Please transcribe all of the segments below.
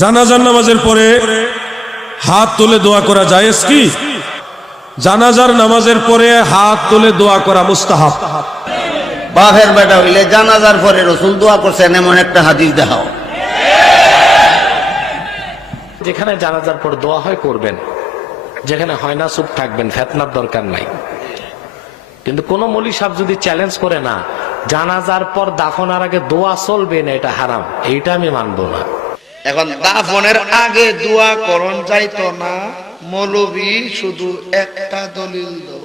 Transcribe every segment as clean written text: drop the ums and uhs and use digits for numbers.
জানাজার নামাজের পরে হাত তুলে দোয়া করা জায়েজ কি? জানাজার নামাজের পরে হাত তুলে দোয়া করা মুস্তাহাব। বাপের বেটা হইলে জানাজার পরে রাসূল দোয়া করছেন এমন একটা হাদিস দেখাও। যেখানে জানাজার পর দোয়া হয় করবেন, যেখানে হয় না চুপ থাকবেন, ফেতনার দরকার নাই। কিন্তু কোন মৌলী সাহেব যদি চ্যালেঞ্জ করে না জানাজার পর দাফনার আগে দোয়া চলবে না, এটা হারাম, এইটা আমি মানবো না। এখন দাফনের আগে দোয়া করণ চাইতো না, মৌলবী শুধু একটা দলিল দাও।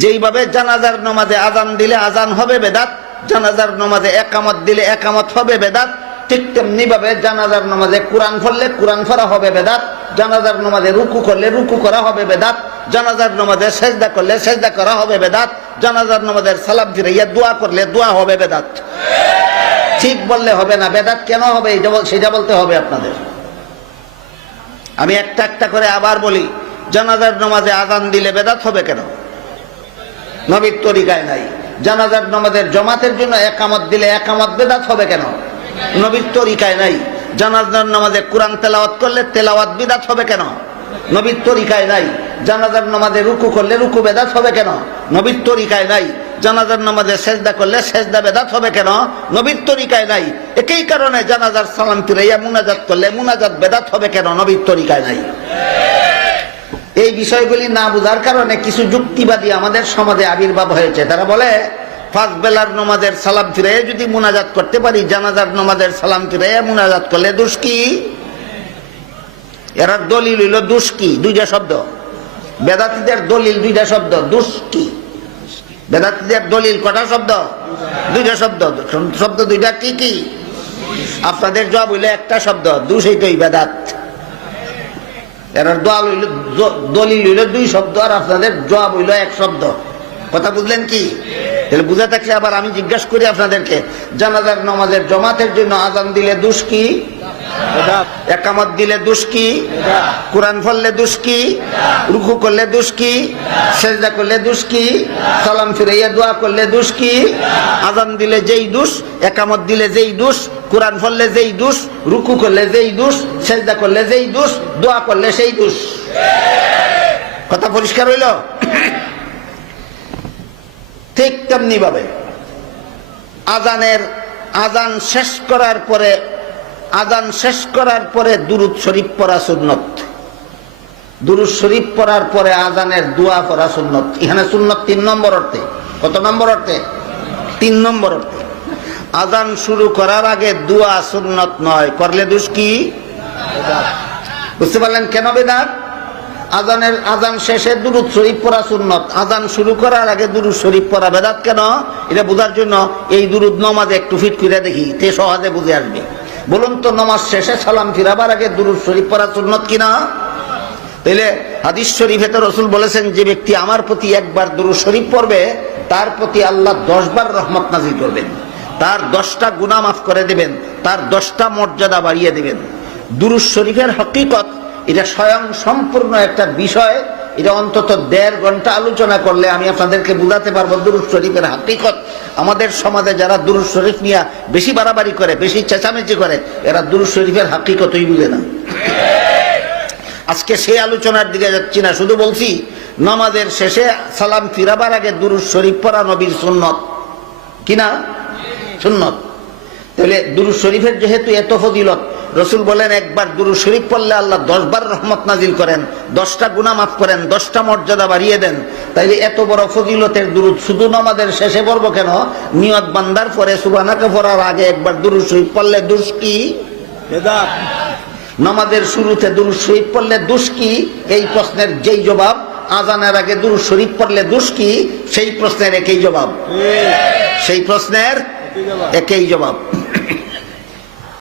যেইভাবে জানাজার নামাজে আজান দিলে আজান হবে বেদাত, জানাজার নামাজে একামত দিলে একামত হবে বেদাত, ঠিক তেমনি ভাবে জানাজার নামাজে কোরআন পড়লে কোরআন পড়া হবে বেদাত, জানাজার নামাজে রুকু করলে রুকু করা হবে বেদাত, জানাজার নামাজে সেজদা করলে সেজদা করা হবে বেদাত, জানাজার নামাজের সালাম ফিরাইয়া দোয়া করলে দোয়া হবে বেদাত। ঠিক বললে হবে না, বেদাত কেন হবে সেটা বলতে হবে আপনাদের। আমি একটা একটা করে আবার বলি, জানাজার নামাজে আজান দিলে বেদাত হবে কেন? নবীর তরিকায় নাই। জানাজার নামাজের জমাতের জন্য একামত দিলে একামত বেদাত হবে কেন? নবীর তরিকায় নাই। জানাজার নামাজে কোরআন তেলাওয়াত করলে তেলাওয়াত বিদাত হবে কেন? নবীর তরিকায় নাই। জানাজার নামাজে রুকু করলে রুকু বেদাত হবে কেন? নবীর তরিকায় নাই। জানাজার নামাজে সেজদা করলে সেজদা বেদাত হবে কেন? নবীর তরিকায় নাই। একই কারণে জানাজার সালাম ফিরাইয়া মুনাজাত করলে মুনাজাত বেদাত হবে কেন? নবীর তরিকায় নাই। এই বিষয়গুলি না বুঝার কারণে কিছু যুক্তিবাদী আমাদের সমাজে আবির্ভাব হয়েছে। তারা বলে পাঁচ বেলার নামাজের সালাম ফিরাইয়া যদি মুনাজাত করতে পারি, জানাজার নামাজের সালাম ফিরাইয়া মুনাজাত করলে দোষ কি? এরা দলিল হইল দোষ কি, দুইটা শব্দ। বেদাতীদের দলিল দুইটা শব্দ, দোষ কি। বেদাতীদের দলিল কটা শব্দ? দুইটা শব্দ। শব্দ দুইটা কি কি? আপনাদের জবাব হইল একটা শব্দ, দোষ এইটাই বেদাত। এরা দলিল হইল দুই শব্দ আর আপনাদের জবাব হইল এক শব্দ। কথা বুঝলেন কি? তাহলে বুঝে থাকলে আবার আমি জিজ্ঞাসা করি আপনাদেরকে, জানাজার নামাজের জমাতের জন্য আজান দিলে দোষ কি? একামত দিলে দোষ কি? কোরআন পড়লে দোষ কি? রুকু করলে দোষ কি? সেজদা করলে দোষ কি? সালাম ফিরাইয়া দোয়া করলে দোষ কি? আজান দিলে যেই দোষ, একামত দিলে যেই দোষ, কোরআন পড়লে যেই দোষ, রুকু করলে যেই দোষ, সেজদা করলে যেই দোষ, দোয়া করলে সেই দোষ। কথা পরিষ্কার হইল? ঠিক তেমনি ভাবে আজান শেষ করার পরে দুরূদ শরীফ পড়া সুন্নত। দুরূদ শরীফ পড়ার পরে আজানের দোয়া পড়া সুন্নত। এখানে সুন্নত 3 নম্বর অর্থে। কত নম্বর অর্থে? 3 নম্বর অর্থে। আজান শুরু করার আগে দোয়া সুন্নত নয়, করলে দোষ কি? বুঝতে পারলেন কেন বেদাত? আজান শেষে দুরূদ শরীফ পড়া সুন্নত, আজান শুরু করার আগে দুরূদ শরীফ পড়া বেদাত কেন? এটা বোঝার জন্য এই দুরূদ নামাজে একটু ফিট করে দেখি, তে সহজে বুঝে আসবে। বলুন তো, নামাজ শেষে সালাম ফিরাবার আগে দুরূদ শরীফ পড়া সুন্নত কিনা? তাইলে হাদিস শরীফে তো রাসূল বলেছেন, যে ব্যক্তি আমার প্রতি একবার দুরূদ শরীফ পড়বে তার প্রতি আল্লাহ 10 বার রহমত নাযিল করবেন, তার 10টা গুনাহ মাফ করে দেবেন, তার 10টা মর্যাদা বাড়িয়ে দেবেন। দুরূদ শরীফের হকিকত এটা স্বয়ং সম্পূর্ণ একটা বিষয়। এটা অন্তত 1.5 ঘন্টা আলোচনা করলে আমি আপনাদেরকে বুঝাতে পারবো দুরূদ শরীফের হাকিকত। আমাদের সমাজে যারা দুরূদ শরীফ নিয়ে বেশি বাড়াবাড়ি করে, বেশি চেঁচামেচি করে, এরা দুরূদ শরীফের হাকিকতই বুঝে না। আজকে সেই আলোচনার দিকে যাচ্ছি না, শুধু বলছি নামাজের শেষে সালাম ফিরাবার আগে দুরূদ শরীফ পড়া নবীর সুন্নত কিনা? সুন্নত। তাহলে দুরূদ শরীফের যেহেতু এত ফজিলত, রাসূল বলেন একবার দুরূদ শরীফ পড়লে আল্লাহ 10 বার রহমত নাজিল করেন, 10টা গুনাহ মাফ করেন, 10টা মর্যাদা বাড়িয়ে দেন। তাইলে এত বড় ফজিলতের দুরূদ শুধু নামাজের শেষে পড়বো কেন? নিয়ত বান্দার পরে সুবহানাকা পড়ার আগে একবার দুরূদ শরীফ পড়লে দোষ কি? বেদাত। নামাজের শুরুতে দুরূদ শরীফ পড়লে দোষ কি? এই প্রশ্নের যেই জবাব, আজানের আগে দুরূদ শরীফ পড়লে দোষ কি, সেই প্রশ্নের একই জবাব। সেই প্রশ্নের একই জবাব।